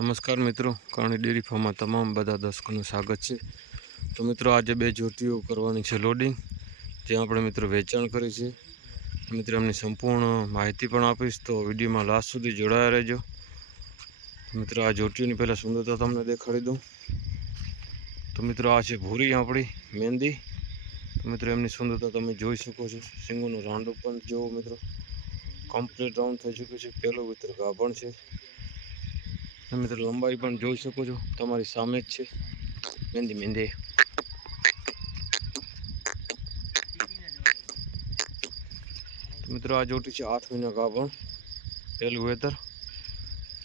નમસ્કાર મિત્રો, કરણી ડેરી ફાર્મમાં તમામ બધા દર્શકોનું સ્વાગત છે. તો મિત્રો, આજે બે જોટીઓ કરવાની છે લોડિંગ, જે આપણે મિત્રો વેચાણ કરી છે. મિત્રો, એમની સંપૂર્ણ માહિતી પણ આપીશ, તો વિડીયોમાં લાસ્ટ સુધી જોડાયા રહેજો. મિત્રો, આ જોટીઓની પહેલાં સુંદરતા તમને દેખાડી દઉં. તો મિત્રો, આ છે ભૂરી આપણી મહેંદી. તો મિત્રો, એમની સુંદરતા તમે જોઈ શકો છો. સિંગોનું રાંડો પણ જુઓ મિત્રો. કમ્પ્લીટ રાઉન્ડ થઈ ચૂક્યું છે. પહેલો મિત્ર ગાભણ છે. અને તો લંબાઈ પણ જોઈ શકો છો. તમારી સામે જ છે. મહેંદી મહેંદી મિત્રો, આ જોટી છે આઠ મહિના ગાભણ પહેલું વેતર.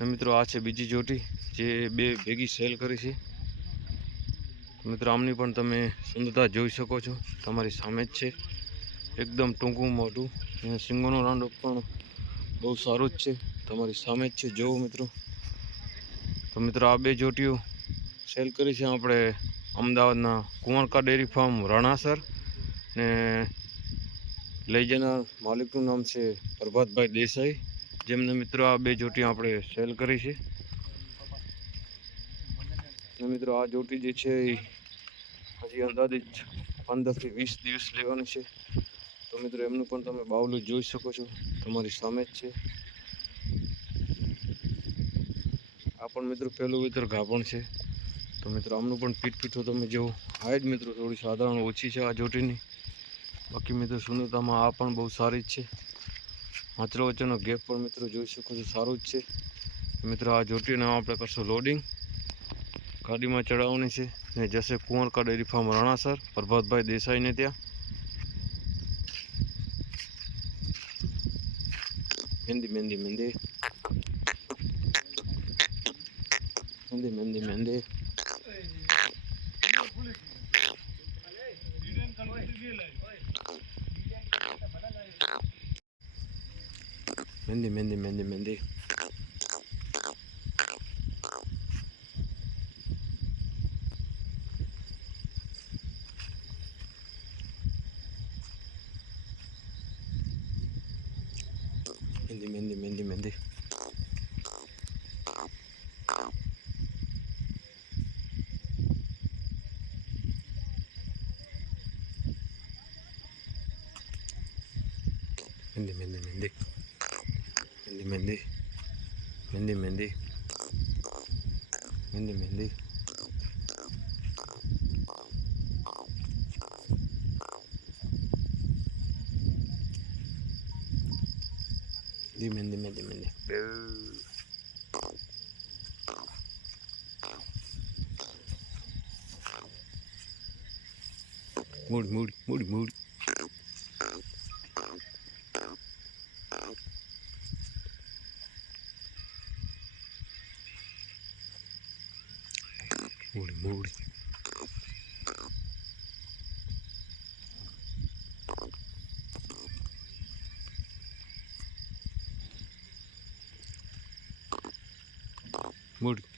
મિત્રો, આ છે બીજી જોટી જે બે ભેગી સેલ કરી છે. મિત્રો, આમની પણ તમે સુંદરતા જોઈ શકો છો. તમારી સામે જ છે. એકદમ ટૂંકું, મોટું. અને સિંગોનો રાંડો પણ બહુ સારું જ છે. તમારી સામે જ છે. જોવો મિત્રો. તો મિત્રો આ બે જોટીઓ સેલ કરી છે આપણે અમદાવાદના કુંવરકા ડેરી ફાર્મ રણાસર ને લઈ જનાર માલિકનું નામ છે પ્રભાતભાઈ દેસાઈ. જેમને મિત્રો આ બે જોટી આપણે સેલ કરી છે. અને મિત્રો આ જોટી જે છે એ હજી અંદાજિત પંદરથી વીસ દિવસ લેવાની છે. તો મિત્રો એમનું પણ તમે બાવલું જોઈ શકો છો. તમારી સામે જ છે. આ મિત્રો, પહેલું વિતર ઘાપણ છે. તો મિત્રો, આમનું પણ પીઠ પીઠું તમે જુઓ જ મિત્રો થોડી સાધારણ ઓછી છે આ જોટીની. બાકી મિત્રો સુંદરતામાં આ પણ બહુ સારી જ છે. માત્ર વચ્ચેનો ગેપ પણ મિત્રો જોઈ શકો છો, સારું જ છે. મિત્રો, આ જોટીને આપણે કરશું લોડિંગ. ગાડીમાં ચડાવવાની છે. ને જશે કુંવરકા ડેરી ફાર્મ રણાસર. પ્રભાતભાઈ દેસાઈને ત્યાં. મહેંદી મહેંદી મહેંદી. મહેંદી મહેંદી મહેંદી મહેંદી મહેંદી મહેંદી મહેંદી મહેંદી મહેંદી મહેંદી મહેંદી Mendi mendi mendi. Mendi mendi. Mendi mendi. Mendi mendi. Mendi mendi mendi mendi. Boo. மூடி மூடி மூடி மூடி moly. Moly.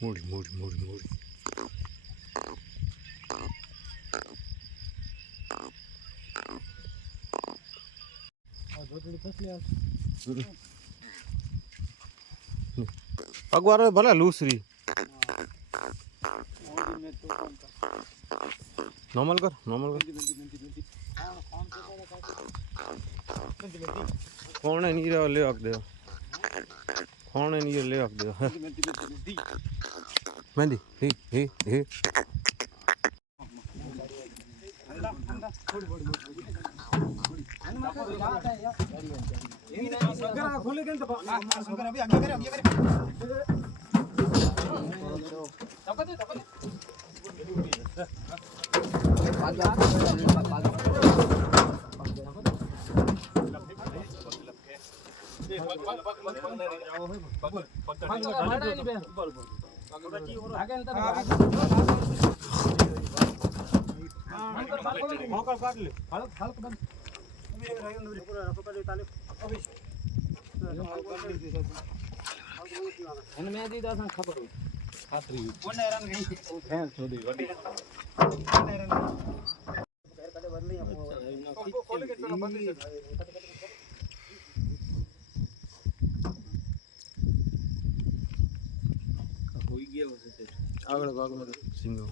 Mood mood mood mood અગવાર ભલે લૂસરી. નોર્મલ કર નોર્મલ કર. કોણે નીરે લેવા આખ ફોન ને લે આપ દો? મંદી હી હી હી. ખોલે મેં દીધા ખબર હોય. ખાતરી કોને હેરાન ગઈ ફેન છોડી વડી કોને હેરાન ગઈ બદલી આપો કોલે કેટલા બદલી આગળ ભાગમાં સિંગો